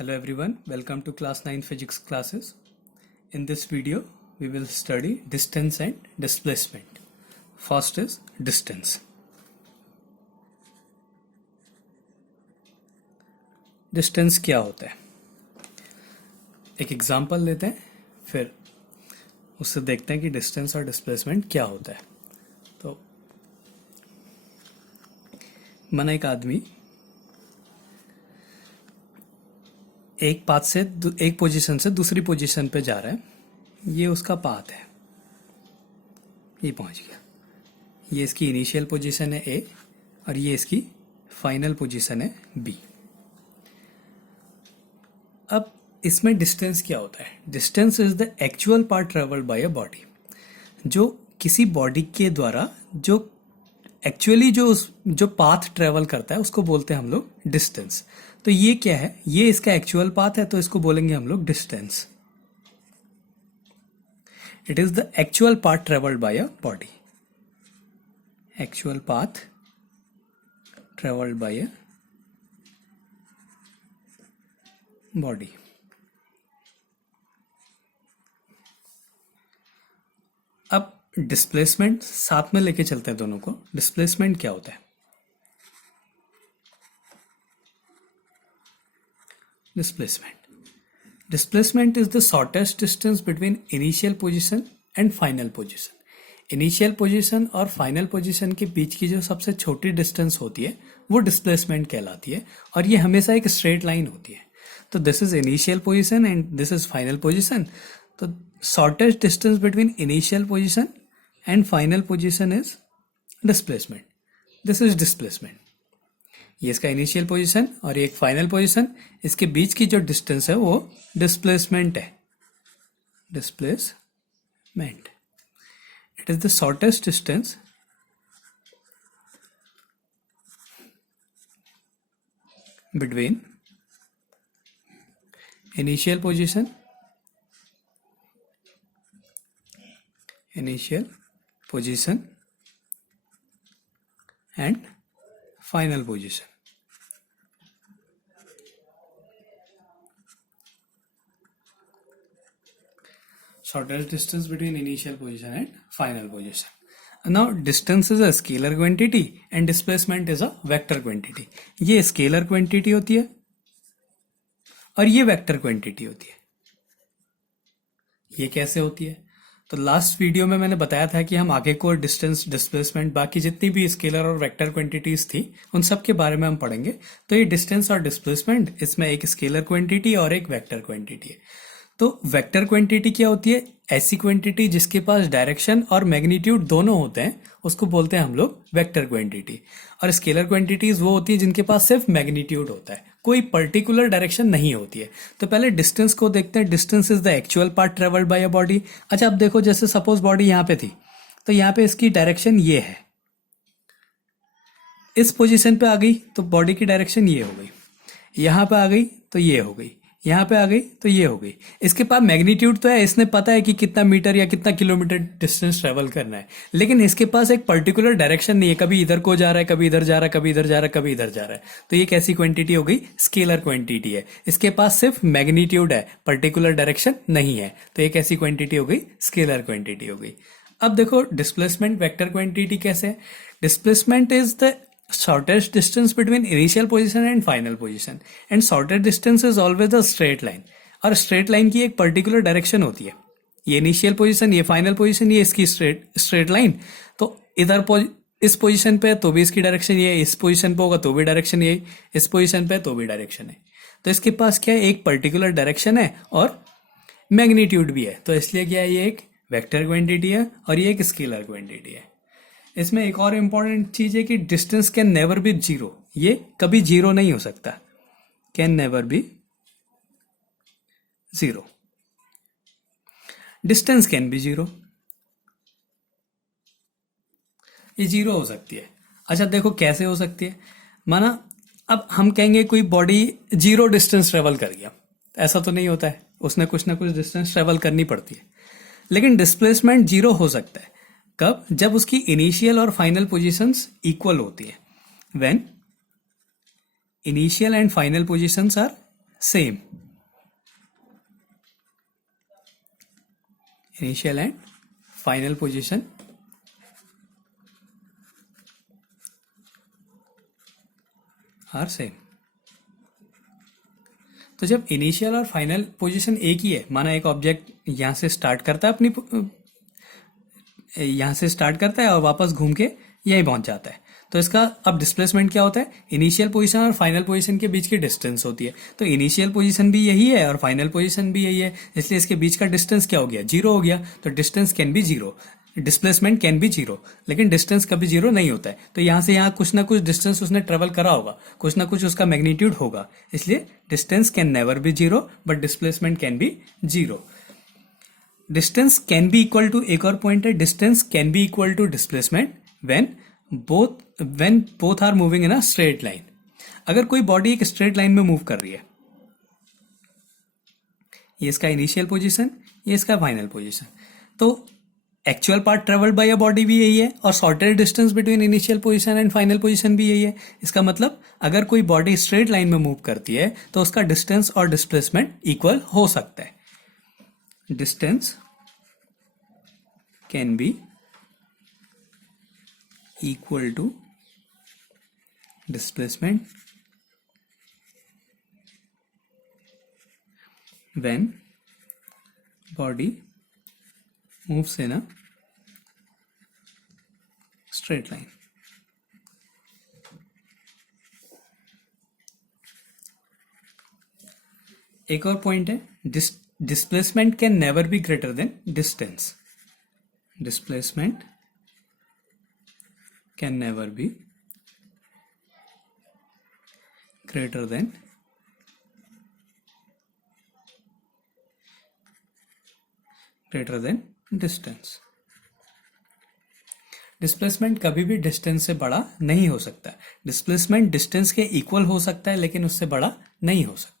Hello everyone, welcome to class 9 physics classes. In this video, we will study distance and displacement. First is distance. Distance क्या होता है? एक example लेते हैं, फिर उससे देखते हैं कि डिस्टेंस और डिस्प्लेसमेंट क्या होता है. तो माना एक आदमी एक पाथ से एक पोजीशन से दूसरी पोजीशन पे जा रहा है. ये उसका पाथ है, ये पहुंच गया. ये इसकी इनिशियल पोजीशन है ए और ये इसकी फाइनल पोजीशन है बी. अब इसमें डिस्टेंस क्या होता है? Distance is the actual path travelled by a body. जो किसी बॉडी के द्वारा जो एक्चुअली जो पाथ ट्रेवल करता है उसको बोलते हैं हम लोग डिस्टेंस. तो ये क्या है? ये इसका एक्चुअल पाथ है, तो इसको बोलेंगे हम लोग distance. It is the actual path travelled by a body. Actual path travelled by a body. अब डिस्प्लेसमेंट साथ में लेके चलते हैं दोनों को. डिस्प्लेसमेंट क्या होता है? Displacement is the shortest distance between initial position and final position. Initial position और फाइनल पोजीशन के बीच की जो सबसे छोटी डिस्टेंस होती है वो डिस्प्लेसमेंट कहलाती है, और ये हमेशा एक स्ट्रेट लाइन होती है. तो this is initial position and this is final position. तो shortest distance between initial position and final position is displacement. This is displacement. ये इसका इनिशियल पोजीशन और ये एक फाइनल पोजीशन, इसके बीच की जो डिस्टेंस है वो डिस्प्लेसमेंट है. Displacement. It is the shortest distance between initial position and final position. Shortest distance between initial position and final position. Now distance is a scalar quantity and displacement is a vector quantity. ये scalar quantity होती है और ये vector quantity होती है. ये कैसे होती है? तो लास्ट वीडियो में मैंने बताया था कि हम आगे को डिस्टेंस, डिस्प्लेसमेंट, बाकी जितनी भी स्केलर और वेक्टर क्वांटिटीज थी उन सब के बारे में हम पढ़ेंगे. तो ये डिस्टेंस और डिस्प्लेसमेंट, इसमें एक स्केलर क्वांटिटी और एक वेक्टर क्वांटिटी है. तो वेक्टर क्वांटिटी क्या होती है? ऐसी क्वांटिटी जिसके पास डायरेक्शन और मैग्नीट्यूड दोनों होते हैं उसको बोलते हैं हम लोग वेक्टर क्वांटिटी. और स्केलर क्वांटिटीज वो होती है जिनके पास सिर्फ मैग्नीट्यूड होता है, कोई पर्टिकुलर डायरेक्शन नहीं होती है. तो पहले डिस्टेंस को देखते हैं. Distance is the actual path travelled by a body. अच्छा, अब देखो, जैसे सपोज बॉडी यहाँ पे थी तो यहाँ पे इसकी डायरेक्शन ये है. इस पोजीशन पे आ गई तो बॉडी की डायरेक्शन ये हो गई. यहाँ पे आ गई तो ये हो गई. यहाँ पे आ गई तो ये हो गई. इसके पास मैग्नीट्यूड तो है, इसने पता है कि कितना मीटर या कितना किलोमीटर डिस्टेंस ट्रेवल करना है, लेकिन इसके पास एक पर्टिकुलर डायरेक्शन नहीं है. कभी इधर को जा रहा है, कभी इधर जा रहा है, कभी इधर जा रहा है, कभी इधर जा रहा है. तो ये कैसी क्वांटिटी हो गई? स्केलर क्वांटिटी है. इसके पास सिर्फ मैग्नीट्यूड है, पर्टिकुलर डायरेक्शन नहीं है. तो ये कैसी क्वांटिटी हो गई? स्केलर क्वांटिटी हो गई. अब देखो डिस्प्लेसमेंट वेक्टर क्वांटिटी कैसे है? Displacement is the shortest distance between initial position and final position, and shortest distance is always a straight line. और straight line की एक particular direction होती है. ये इनिशियल पोजीशन, ये फाइनल पोजीशन, ये इसकी स्ट्रेट लाइन. तो इधर इस पोजीशन पे तो भी इसकी डायरेक्शन ये, इस पोजीशन पे होगा तो भी डायरेक्शन ये, इस पोजीशन पे तो भी डायरेक्शन है. तो इसके पास क्या है? एक पर्टिकुलर डायरेक्शन है और मैग्नीट्यूड भी है. तो इसलिए क्या है? ये एक वेक्टर क्वांटिटी है और ये एक स्केलर क्वांटिटी है. इसमें एक और इंपॉर्टेंट चीज है कि distance can never be zero. ये कभी जीरो नहीं हो सकता. Can never be zero. Distance can be zero. ये जीरो हो सकती है. अच्छा देखो कैसे हो सकती है. माना अब हम कहेंगे कोई बॉडी जीरो डिस्टेंस ट्रेवल कर गया, ऐसा तो नहीं होता है, उसने कुछ ना कुछ डिस्टेंस ट्रेवल करनी पड़ती है. लेकिन डिस्प्लेसमेंट जीरो हो सकता है. कब? जब उसकी इनिशियल और फाइनल पोजीशंस इक्वल होती है. When initial and final positions are same. Initial and final position are same. तो जब इनिशियल और फाइनल पोजीशन एक ही है, माना एक ऑब्जेक्ट यहां से स्टार्ट करता है यहां से स्टार्ट करता है और वापस घूम के यहीं पहुंच जाता है, तो इसका अब डिस्प्लेसमेंट क्या होता है? इनिशियल पोजीशन और फाइनल पोजीशन के बीच की डिस्टेंस होती है। तो इनिशियल पोजीशन भी यही है और फाइनल पोजीशन भी यही है, इसलिए इसके बीच का डिस्टेंस क्या हो गया? जीरो हो गया। तो distance can be zero, displacement can be zero, लेकिन डिस्टेंस कभी जीरो नहीं होता है। तो यहां से यहां कुछ ना कुछ डिस्टेंस उसने ट्रेवल करा होगा, कुछ ना कुछ उसका मैग्नीट्यूड होगा, इसलिए distance can never be zero but displacement can be zero. Distance can be equal to, एक और पॉइंट है, distance can be equal to displacement when both are moving in a straight line. अगर कोई body एक straight line में move कर रही है, ये इसका इनिशियल पोजीशन, ये इसका फाइनल पोजीशन, तो actual part travelled by a body भी यही है और shortest distance between initial position and final position भी यही है। इसका मतलब अगर कोई बॉडी स्ट्रेट लाइन में मूव करती है तो उसका डिस्टेंस और डिस्प्लेसमेंट इक्वल हो सकता है। Distance can be equal to displacement when body moves in a straight line. एक और पॉइंट है, displacement can never be greater than distance. Displacement can never be greater than distance. Displacement कभी भी distance से बड़ा नहीं हो सकता। डिस्प्लेसमेंट डिस्टेंस के इक्वल हो सकता है लेकिन उससे बड़ा नहीं हो सकता।